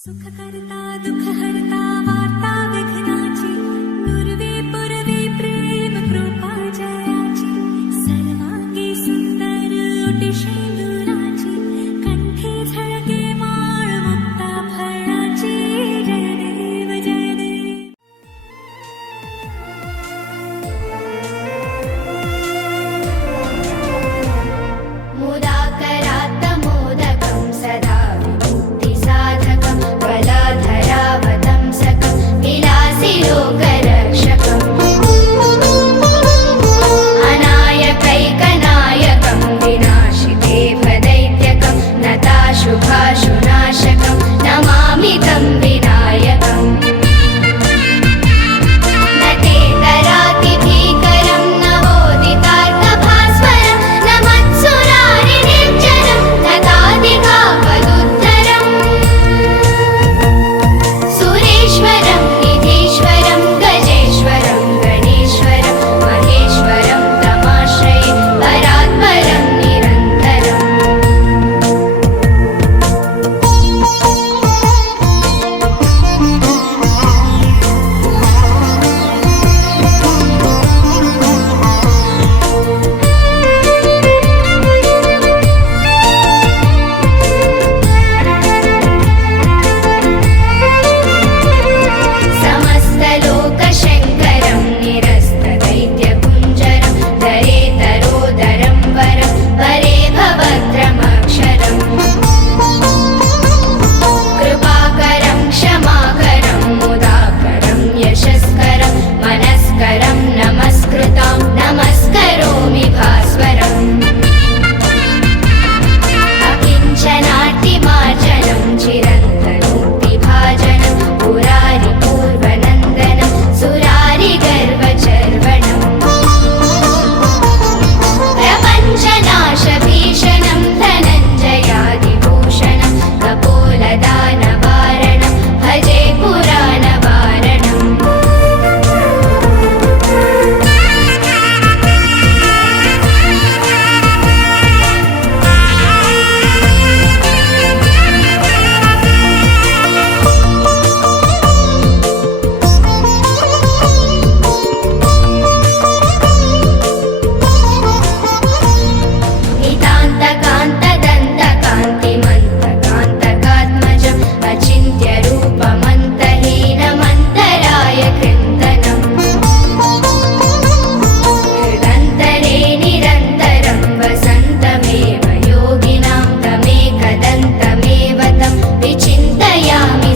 सुखकर्ता दुःखहर्ता वार्ता विघ्नाची दुर्वे पुरवे प्रेम कृपा जयाची सर्वांगी सुंदर ओटी शेंदुराची कंठी झळके माळ मुक्ता फळाची जय देव जय देव। मुदाकरात् मोदकं सदा विमुक्तिसाधकं कलाधरावतंसकं विलासि लोकरक्षकम् अनायकैकनायकं विनाशिदेवदैत्यकं नताशुभाशुनाशकं नमामि तं विनायकम्। नटेतरातिभीकरं नवोदितार्कभास्वरं नमत्सुरारिनिर्जनं नतादिकापदुद्धरम् सुरेश्वरं निधीश्वरं गजेश्वरं गणेश्वरं महेश्वरं तमाश्रये परात्परं निरन्तरम्। समस्तलोकशङ्करं निरस्तदैत्यकुञ्जरं दरेतरोदरं वरं वरे भवद्रमक्षरम् कृपाकरं क्षमाकरं मुदाकरं यशस्करं मनस्करं नमस्कृतां नमस्करोमि भास्वरम्। अकिञ्चनाट्टिमार्जनं चिरन्तनोक्तिभाजनं पुरारिपूर्वनन्दनं सुरारिगर्वचर्वणम् प्रपञ्चनाशभीषणं धनञ्जयादिभूषणं कपोलदानवारणं भजे पुराणवारणम्। नितान्तकान्तदन्तकान्तिमन्तकान्तकात्मजम् अचिन्त्यरूपमन्तहीनमन्तराय कृन्दनम् हृदन्तरे निरन्तरं वसन्तमेव योगिनां तमेकदन्तमेव तं विचिन्तयामि